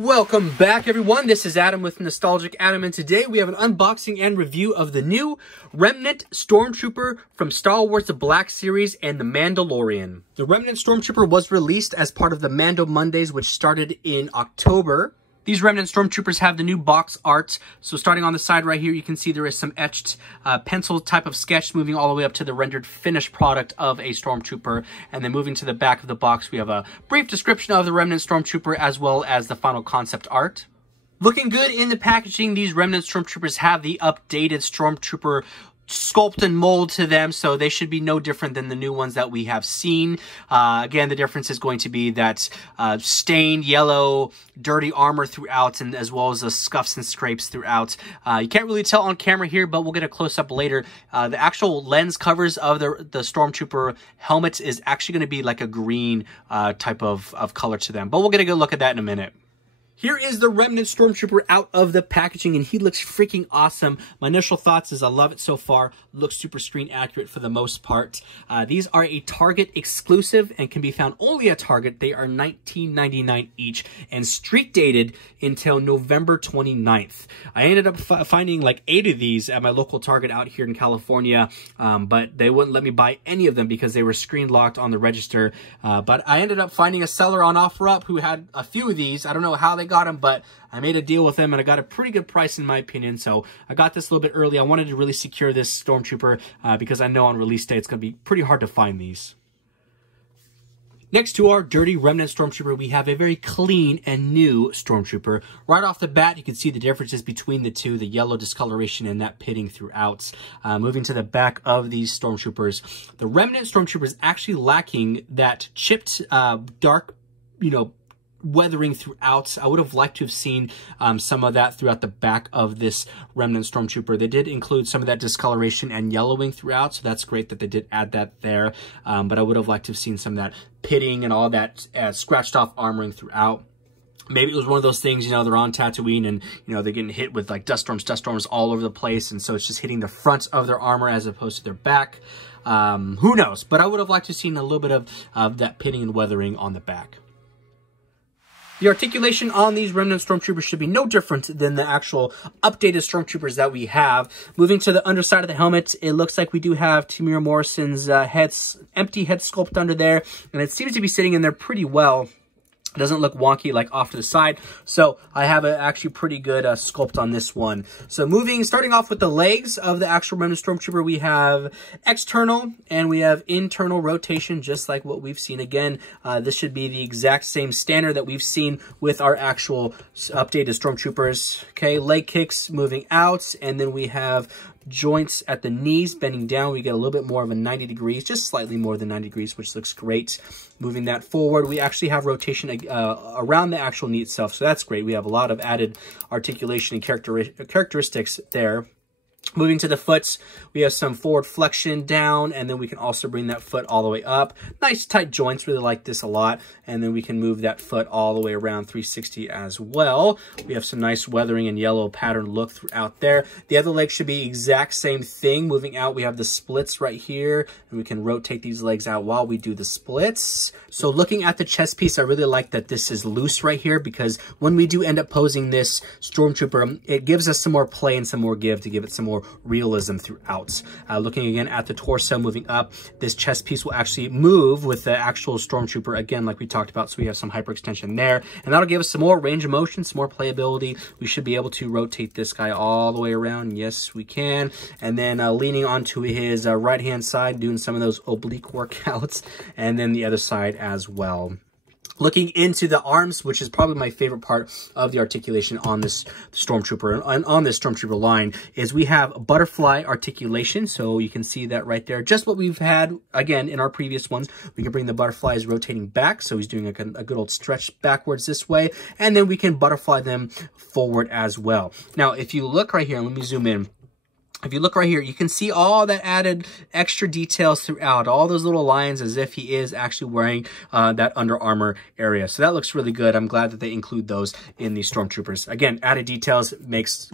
Welcome back, everyone. This is Adam with Nostalgic Adam, and today we have an unboxing and review of the new Remnant Stormtrooper from Star Wars The Black Series and The Mandalorian. The Remnant Stormtrooper was released as part of the Mando Mondays, which started in October. These Remnant Stormtroopers have the new box art. So starting on the side right here, you can see there is some etched pencil type of sketch moving all the way up to the rendered finished product of a Stormtrooper. And then moving to the back of the box, we have a brief description of the Remnant Stormtrooper as well as the final concept art. Looking good in the packaging, these Remnant Stormtroopers have the updated Stormtrooper sculpt and mold to them, so they should be no different than the new ones that we have seen. Again, the difference is going to be that stained yellow, dirty armor throughout, and as well as the scuffs and scrapes throughout. You can't really tell on camera here, but we'll get a close-up later. The actual lens covers of the Stormtrooper helmets is actually going to be like a green type of color to them, but we'll get a good look at that in a minute. Here is the Remnant Stormtrooper out of the packaging, and he looks freaking awesome. My initial thoughts is I love it so far. Looks super screen accurate for the most part. These are a Target exclusive and can be found only at Target. They are $19.99 each and street dated until November 29th. I ended up finding like 8 of these at my local Target out here in California, but they wouldn't let me buy any of them because they were screen locked on the register. But I ended up finding a seller on OfferUp who had a few of these. I don't know how they got them, but I made a deal with them and I got a pretty good price in my opinion. So I got this a little bit early. I wanted to really secure this Stormtrooper because I know on release day it's going to be pretty hard to find these. Next to our dirty Remnant Stormtrooper, we have a very clean and new Stormtrooper. Right off the bat, you can see the differences between the two, the yellow discoloration and that pitting throughout. Moving to the back of these Stormtroopers, the Remnant Stormtrooper is actually lacking that chipped, dark, weathering throughout. I would have liked to have seen some of that throughout the back of this Remnant Stormtrooper. They did include some of that discoloration and yellowing throughout, so that's great that they did add that there. But I would have liked to have seen some of that pitting and all that scratched off armoring throughout. Maybe it was one of those things, they're on Tatooine and, they're getting hit with like dust storms all over the place. And so it's just hitting the front of their armor as opposed to their back. Who knows? But I would have liked to have seen a little bit of that pitting and weathering on the back. The articulation on these Remnant Stormtroopers should be no different than the actual updated Stormtroopers that we have. Moving to the underside of the helmet, it looks like we do have Temuera Morrison's empty head sculpt under there, and it seems to be sitting in there pretty well. It doesn't look wonky like off to the side, so I have an actually pretty good sculpt on this one. So starting off with the legs of the actual Remnant Stormtrooper, we have external and we have internal rotation, just like what we've seen. Again, this should be the exact same standard that we've seen with our actual updated Stormtroopers. Okay, leg kicks moving out, and then we have joints at the knees bending down. We get a little bit more of a 90 degrees, just slightly more than 90 degrees, which looks great. Moving that forward, we actually have rotation around the actual knee itself, so that's great. We have a lot of added articulation and characteristics there. Moving to the foot, we have some forward flexion down, and then we can also bring that foot all the way up. Nice tight joints, really like this a lot. And then we can move that foot all the way around 360 as well. We have some nice weathering and yellow pattern look throughout there. The other leg should be exact same thing. Moving out, we have the splits right here, and we can rotate these legs out while we do the splits. So looking at the chest piece, I really like that this is loose right here, because when we do end up posing this Stormtrooper, it gives us some more play and some more give to give it some more realism throughout. Looking again at the torso, moving up, this chest piece will actually move with the actual Stormtrooper again, like we talked about. So we have some hyperextension there, and that'll give us some more range of motion, some more playability. We should be able to rotate this guy all the way around. Yes, we can. And then leaning onto his right hand side, doing some of those oblique workouts, and then the other side as well. Looking into the arms, which is probably my favorite part of the articulation on this Stormtrooper, and on this Stormtrooper line, is we have butterfly articulation. So you can see that right there. Just what we've had, again, in our previous ones. We can bring the butterflies rotating back. So he's doing a good old stretch backwards this way. And then we can butterfly them forward as well. Now, if you look right here, let me zoom in. if you look right here, you can see all that added extra details throughout, all those little lines as if he is actually wearing that Under Armour area. So that looks really good. I'm glad that they include those in these Stormtroopers. Again, added details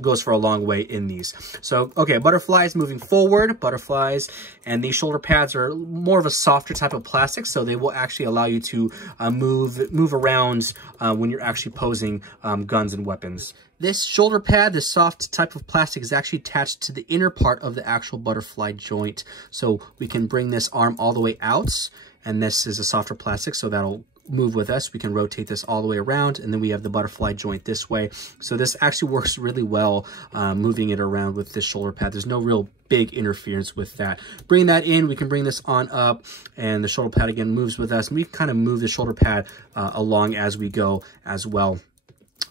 goes for a long way in these. So, okay, butterflies moving forward, butterflies, and these shoulder pads are more of a softer type of plastic, so they will actually allow you to move around when you're actually posing guns and weapons. This shoulder pad, this soft type of plastic, is actually attached to the inner part of the actual butterfly joint. So we can bring this arm all the way out, and this is a softer plastic, so that'll move with us. We can rotate this all the way around, and then we have the butterfly joint this way. So this actually works really well, moving it around with this shoulder pad. There's no real big interference with that. Bring that in, we can bring this on up, and the shoulder pad again moves with us, and we can kind of move the shoulder pad along as we go as well.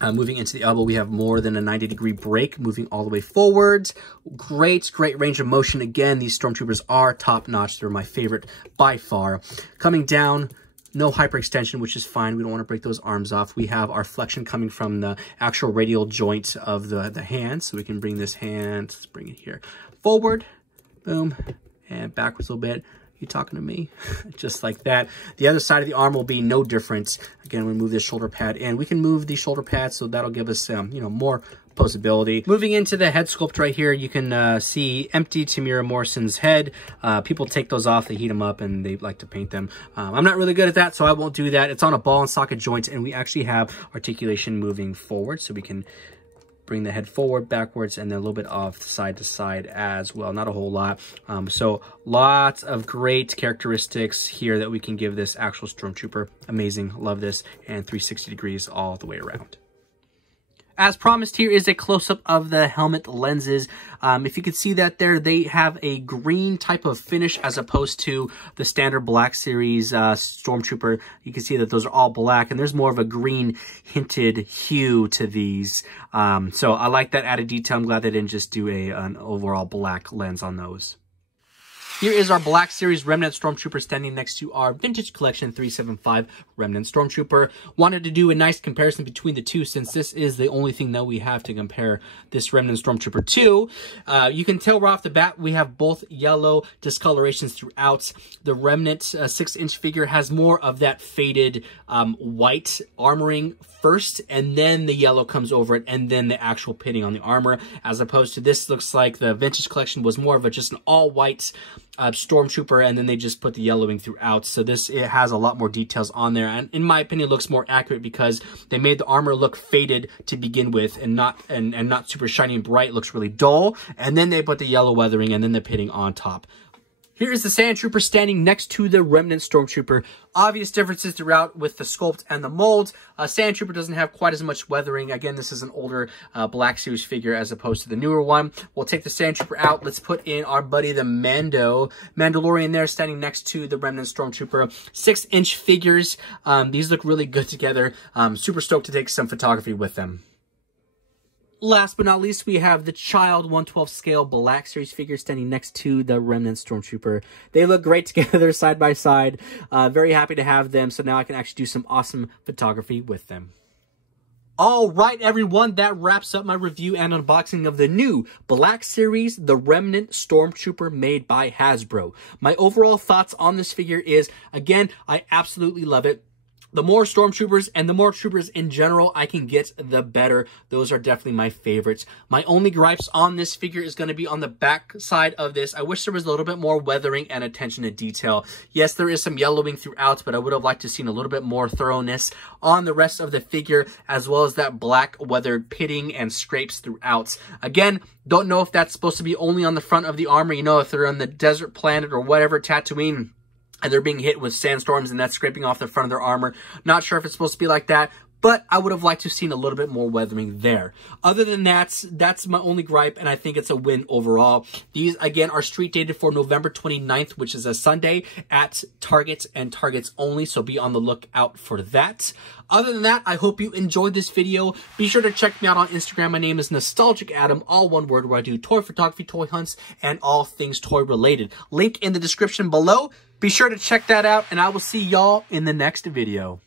Moving into the elbow, we have more than a 90-degree break, moving all the way forwards. Great range of motion. Again, these Stormtroopers are top-notch. They're my favorite by far. Coming down, no hyperextension, which is fine. We don't want to break those arms off. We have our flexion coming from the actual radial joint of the hand. So we can bring this hand, let's bring it here, forward, boom, and backwards a little bit. You talking to me? Just like that. The other side of the arm will be no different. Again, we move this shoulder pad in. We can move the shoulder pad, so that'll give us, more posability. Moving into the head sculpt right here, you can see empty Tamira Morrison's head. People take those off, they heat them up, and they like to paint them. I'm not really good at that, so I won't do that. It's on a ball and socket joint, and we actually have articulation moving forward, so we can bring the head forward, backwards, and then a little bit off side to side as well. Not a whole lot. So lots of great characteristics here that we can give this actual Stormtrooper. Amazing. Love this. And 360 degrees all the way around. As promised, here is a close-up of the helmet lenses. If you can see that there, they have a green type of finish as opposed to the standard Black Series Stormtrooper. You can see that those are all black, and there's more of a green hinted hue to these. So I like that added detail. I'm glad they didn't just do an overall black lens on those. Here is our Black Series Remnant Stormtrooper standing next to our Vintage Collection 375 Remnant Stormtrooper. Wanted to do a nice comparison between the two since this is the only thing that we have to compare this Remnant Stormtrooper to. You can tell right off the bat we have both yellow discolorations throughout. The Remnant 6-inch figure has more of that faded white armoring first, and then the yellow comes over it, and then the actual pitting on the armor, as opposed to this looks like the Vintage Collection was more of just an all-white Stormtrooper, and then they just put the yellowing throughout. So it has a lot more details on there, and in my opinion looks more accurate because they made the armor look faded to begin with and not super shiny and bright. It looks really dull, and then they put the yellow weathering and then the pitting on top. Here is the Sand Trooper standing next to the Remnant Stormtrooper. Obvious differences throughout with the sculpt and the mold. Sand Trooper doesn't have quite as much weathering. Again, this is an older Black Series figure as opposed to the newer one. We'll take the Sand Trooper out. Let's put in our buddy, the Mandalorian there, standing next to the Remnant Stormtrooper. 6-inch figures. These look really good together. Super stoked to take some photography with them. Last but not least, we have the Child 1/12 scale Black Series figure standing next to the Remnant Stormtrooper. They look great together side by side. Very happy to have them, so now I can actually do some awesome photography with them. All right, everyone, that wraps up my review and unboxing of the new Black Series, the Remnant Stormtrooper made by Hasbro. My overall thoughts on this figure is, again, I absolutely love it. The more Stormtroopers and the more troopers in general I can get, the better. Those are definitely my favorites. My only gripes on this figure is going to be on the back side of this. I wish there was a little bit more weathering and attention to detail. Yes, there is some yellowing throughout, but I would have liked to have seen a little bit more thoroughness on the rest of the figure, as well as that black weathered pitting and scrapes throughout. Again, don't know if that's supposed to be only on the front of the armor. You know, if they're on the desert planet or whatever, Tatooine, and they're being hit with sandstorms and that's scraping off the front of their armor. Not sure if it's supposed to be like that, but I would have liked to have seen a little bit more weathering there. Other than that, that's my only gripe, and I think it's a win overall. These, again, are street dated for November 29th, which is a Sunday, at Target and Targets only, so be on the lookout for that. Other than that, I hope you enjoyed this video. Be sure to check me out on Instagram. My name is Nostalgic Adam, all one word, where I do toy photography, toy hunts, and all things toy related. Link in the description below. Be sure to check that out, and I will see y'all in the next video.